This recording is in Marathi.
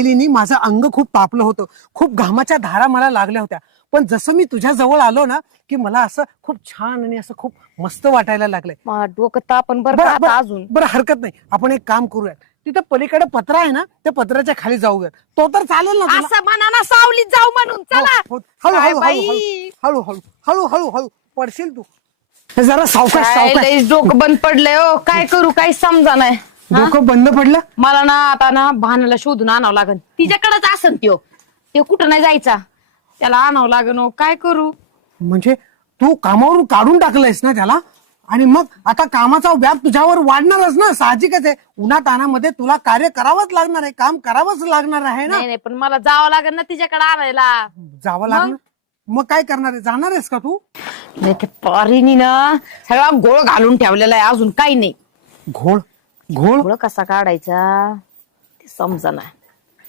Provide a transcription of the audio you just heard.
गेलीनी माझं अंग खूप तापलं होतं, खूप घामाच्या धारा मला लागल्या होत्या. पण जसं मी तुझ्या जवळ आलो ना की मला असं खूप छान आणि असं खूप मस्त वाटायला लागलंय. मला डोकं तापन बरं का आता अजून. बरं हरकत नाही, आपण एक काम करूया, तिथं पलीकडे पत्रा आहे ना, त्या पत्राच्या खाली जाऊया. तो तर चालेल ना तुला? असं म्हणा ना, सावलीत जाऊ म्हणून. चला हो, हळू काय हळू बाई? हळू हळू हळू हळू हळू पडशील तू. जरा सावकाश काय सावकाश. लयच डोकं बंद पडलंय हो, काय करू काही समजा नाही. डोकं बंद पडलं. मला ना आता ना भानाला शोधून आणावं लागन, तिच्याकडेच असन त्यो. ते कुठं नाही जायचा, त्याला आणावं लागन हो, काय करू. म्हणजे तू कामावरून काढून टाकलंयस ना त्याला, आणि मग आता कामाचा व्याप तुझ्यावर वाढणारच ना, साहजिकच आहे. उन्हातानामध्ये तुला कार्य करावंच लागणार आहे, काम करावंच लागणार आहे ना. नाही नाही, पण मला जावं लागेल ना तिच्याकडे आणायला. जावं लागणार. मग काय करणार आहे, जाणार आहेस का तू? नाही ते पारीनी ना सगळा गोळ घालून ठेवलेला आहे, अजून काही नाही. घोळ घोळ गोळ कसा काढायचा ते समजा नाही.